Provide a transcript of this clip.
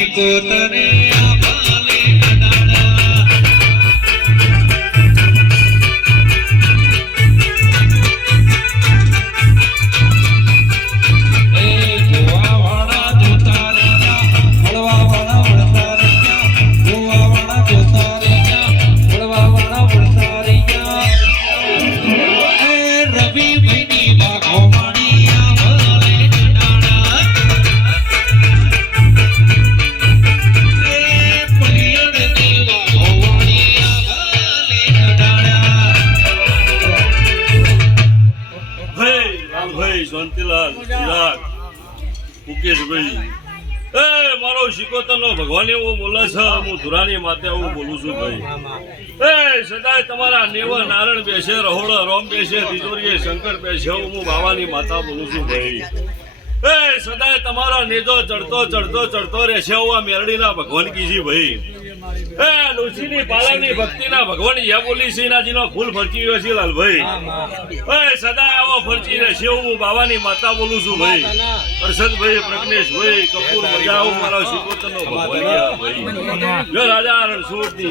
શીકોતરે આભાલે અડાડા એ જોવાવાળા જોતા રહેજા, મળવાવાળા મળતા રહેજા. જોવાવાળા જોતા રહેજા, મળવાવાળા મળતા રહેજા. એ રવિભાઈની બાઘો માણી રામભાઈ શાંતિલાલ ચિરાગ મુકેશભાઈ. એ, મારો શિકોતરનો ભગવાન એવો બોલે છે, હું ધુરાની માતે એવું બોલું છું ભાઈ. એ, સદાય તમારા નેવ નારણ બેસે, રહોડ રોમ બેસે, તિજોરીએ શંકર બેસે હું બાવાની માતા બોલું છું ભાઈ. એ, સદાય તમારા નેજો ચડતો ચડતો ચડતો રહેશે, હું આ મેરડીના ભગવાન કીજી ભાઈ. એ લુસીની પાલનની ભક્તિના ભગવાન યા બોલી શ્રીનાથજીનો ફૂલ ફરચી રહ્યો છે લાલભાઈ. એ સદા આવો ફરચી રહેશે એવું હું બાવાની માતા બોલું છું ભાઈ. હર્ષદભાઈ પ્રજ્ઞેશભાઈ કપૂર મજા આવું મારા શિકોતરનો ભગવાન. જો રાજા રણછોડની